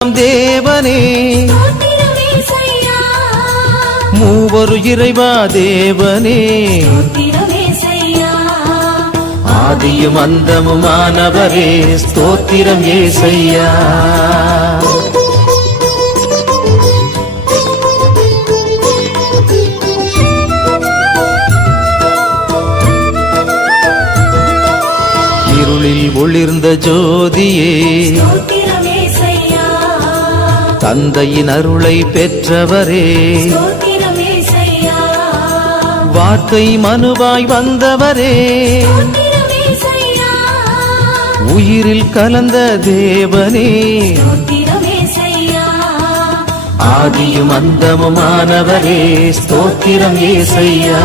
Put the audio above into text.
தேவனே மூவரு இறைவா தேவனே ஆதியும் அந்தமுமானவரே ஸ்தோத்திரம் ஏசையா. இருளில் ஒளிர்ந்த ஜோதியே தந்தையின் அருளை பெற்றவரே வார்த்தை மனுவாய் வந்தவரே உயிரில் கலந்த தேவனே ஆதியும் அந்தமுமானவரே ஸ்தோத்திரம் ஏசையா.